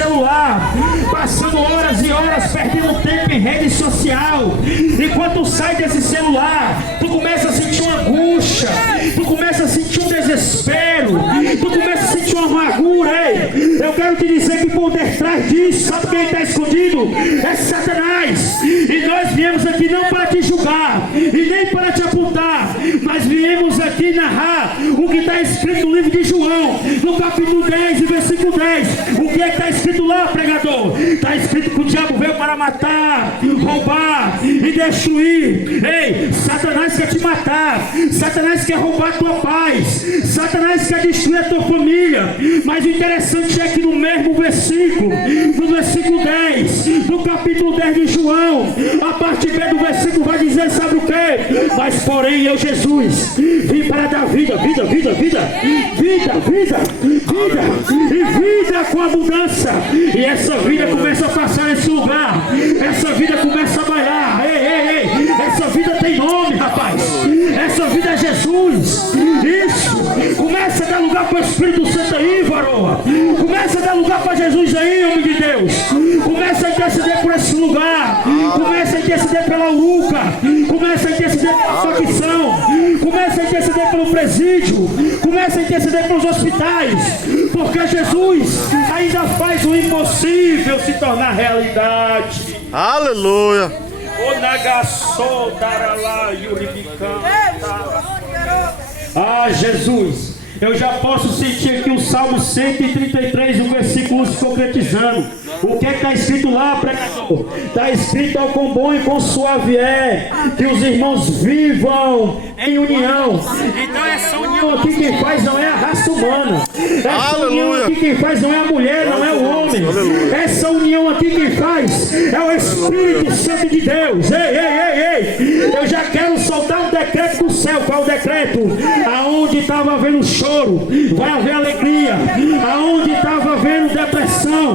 celular, passando horas e horas, perdendo tempo em rede social. E quando tu sai desse celular, tu começa a sentir uma angústia, tu começa a sentir um desespero, tu começa a sentir uma amargura. Ei, eu quero te dizer que por detrás disso, sabe quem está escondido? É Satanás. E nós viemos aqui não para te julgar e nem para te apontar, mas viemos aqui narrar o que está escrito no livro de João, no capítulo 10 e versículo 10. O que é que está escrito lá, pregador? Está escrito que o diabo veio para matar, roubar e destruir. Ei, Satanás quer te matar, Satanás quer roubar a tua paz, Satanás quer destruir a tua família. Mas o interessante é que no mesmo versículo, no versículo 10, no capítulo 10 de João, a parte B do versículo vai dizer, sabe o que? Mas porém eu, Jesus, vim para dar vida e vida com abundância. E essa vida começa a passar nesse lugar, essa vida começa a bailar. Ei, essa vida tem nome, rapaz, essa vida é Jesus. Isso, começa a dar lugar para o Espírito Santo aí, varoa. Começa a dar lugar para Jesus aí, homem de Deus. Começa a interceder por esse lugar, começa a interceder pela Uruca, começa a interceder pela facção, começa a interceder pelo presídio, começa a interceder pelos hospitais, porque Jesus ainda faz o impossível se tornar realidade. Aleluia. Ah, Jesus, eu já posso sentir aqui o Salmo 133, o versículo se concretizando. O que está escrito lá, pregador? Está escrito: ao quão bom e quão suave é que os irmãos vivam em união. Então essa união aqui quem faz não é a raça humana. Essa união aqui quem faz não é a mulher, não é o homem. Essa união aqui quem faz é o Espírito Santo de Deus. Ei, eu já quero soltar um decreto do céu. Qual é o decreto? Aonde estava havendo choro, vai haver alegria. Aonde estava havendo depressão,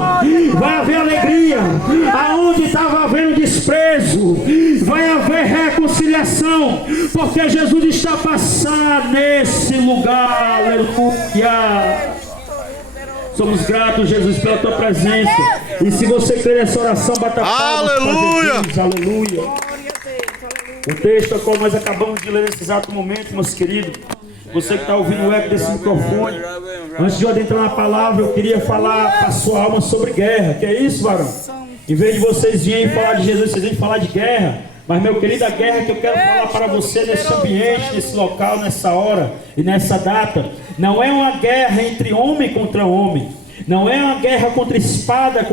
vai haver alegria. Aonde estava havendo desprezo, vai haver reconciliação, porque Jesus está a passar nesse lugar. Aleluia. Somos gratos, Jesus, pela tua presença. E se você crer nessa oração, bata palmas. Aleluia. Aleluia. O texto a qual nós acabamos de ler nesse exato momento, meus queridos, você que está ouvindo o eco desse microfone, antes de eu adentrar na palavra, eu queria falar para a sua alma sobre guerra. Que é isso, varão? Em vez de vocês virem falar de Jesus, vocês vêm falar de guerra. Mas, meu querido, a guerra que eu quero falar para você nesse ambiente, nesse local, nessa hora e nessa data, não é uma guerra entre homem contra homem, não é uma guerra contra espada,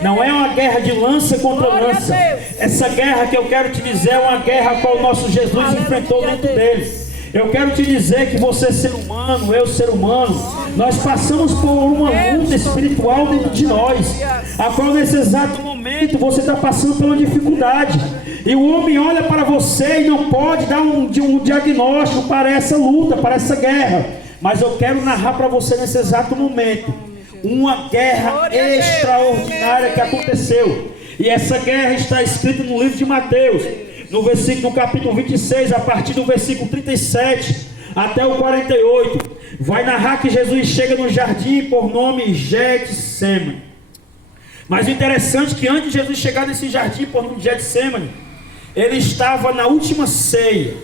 não é uma guerra de lança contra lança. Essa guerra que eu quero te dizer é uma guerra a qual o nosso Jesus enfrentou dentro dele. Eu quero te dizer que você, ser humano, eu, ser humano, nós passamos por uma luta espiritual dentro de nós, a qual nesse exato momento você está passando por uma dificuldade. E o homem olha para você e não pode dar um diagnóstico para essa luta, para essa guerra. Mas eu quero narrar para você nesse exato momento uma guerra extraordinária que aconteceu. E essa guerra está escrita no livro de Mateus, no capítulo 26, a partir do versículo 37 até o 48. Vai narrar que Jesus chega no jardim por nome Getsemane. Mas o interessante é que antes de Jesus chegar nesse jardim por nome Getsemane, ele estava na última ceia.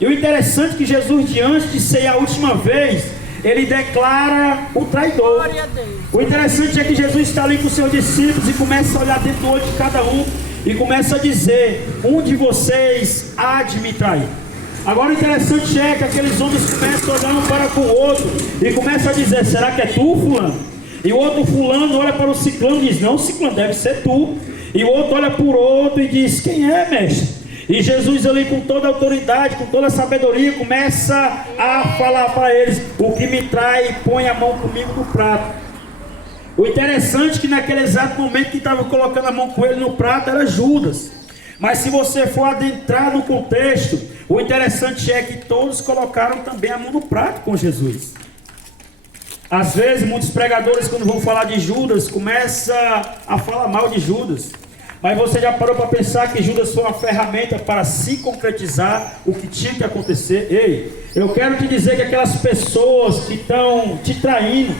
E o interessante é que Jesus, diante de ceiar a última vez, ele declara o traidor. O interessante é que Jesus está ali com os seus discípulos e começa a olhar dentro do olho de cada um e começa a dizer: um de vocês há de me trair. Agora o interessante é que aqueles homens começam a olhar um para com o outro e começam a dizer: será que é tu, fulano? E o outro fulano olha para o ciclano e diz: não, ciclano, deve ser tu. E o outro olha para o outro e diz: quem é, mestre? E Jesus ali, com toda a autoridade, com toda a sabedoria, começa a falar para eles: o que me trai, põe a mão comigo no prato. O interessante é que naquele exato momento que estava colocando a mão com ele no prato era Judas. Mas se você for adentrar no contexto, o interessante é que todos colocaram também a mão no prato com Jesus. Às vezes muitos pregadores, quando vão falar de Judas, começam a falar mal de Judas. Mas você já parou para pensar que Judas foi uma ferramenta para se concretizar o que tinha que acontecer? Ei, eu quero te dizer que aquelas pessoas que estão te traindo,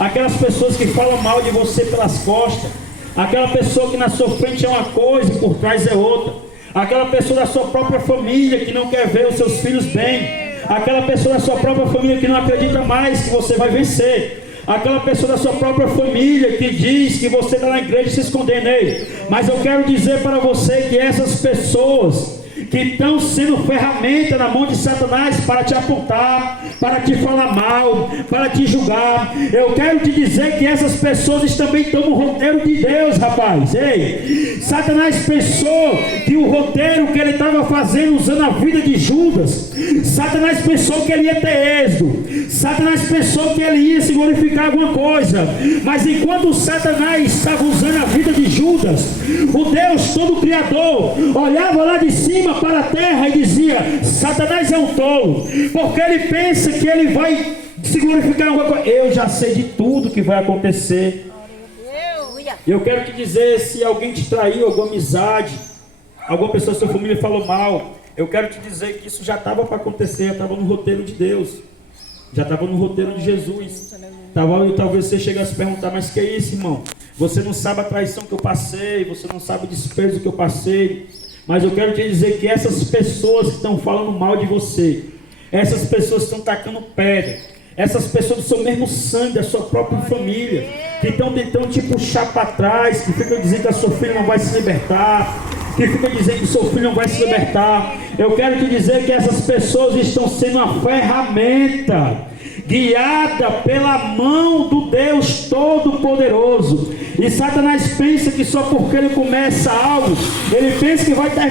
aquelas pessoas que falam mal de você pelas costas, aquela pessoa que na sua frente é uma coisa e por trás é outra, aquela pessoa da sua própria família que não quer ver os seus filhos bem, aquela pessoa da sua própria família que não acredita mais que você vai vencer, aquela pessoa da sua própria família que diz que você está na igreja se escondendo aí. Mas eu quero dizer para você que essas pessoas que estão sendo ferramenta na mão de Satanás para te apontar, para te falar mal, para te julgar, eu quero te dizer que essas pessoas também estão no roteiro de Deus, rapaz. Ei, Satanás pensou que o roteiro que ele estava fazendo usando a vida de Judas, Satanás pensou que ele ia ter êxito, Satanás pensou que ele ia se glorificar alguma coisa, mas enquanto Satanás estava usando a vida de Judas, o Deus todo criador olhava lá de cima para a terra e dizia: Satanás é um tolo, porque ele pensa que ele vai se glorificar em alguma coisa. Eu já sei de tudo que vai acontecer. Eu quero te dizer, se alguém te traiu, alguma amizade, alguma pessoa da sua família falou mal, eu quero te dizer que isso já estava para acontecer, já estava no roteiro de Deus, já estava no roteiro de Jesus. Talvez você chegue a se perguntar: mas que é isso, irmão? Você não sabe a traição que eu passei, você não sabe o desprezo que eu passei. Mas eu quero te dizer que essas pessoas que estão falando mal de você, essas pessoas que estão tacando pedra, essas pessoas do seu mesmo sangue, da sua própria família, que estão tentando te puxar para trás, que ficam dizendo que a sua filha não vai se libertar, que ficam dizendo que o seu filho não vai se libertar, eu quero te dizer que essas pessoas estão sendo uma ferramenta guiada pela mão do Deus Todo-Poderoso. E Satanás pensa que só porque ele começa algo, ele pensa que vai terminar.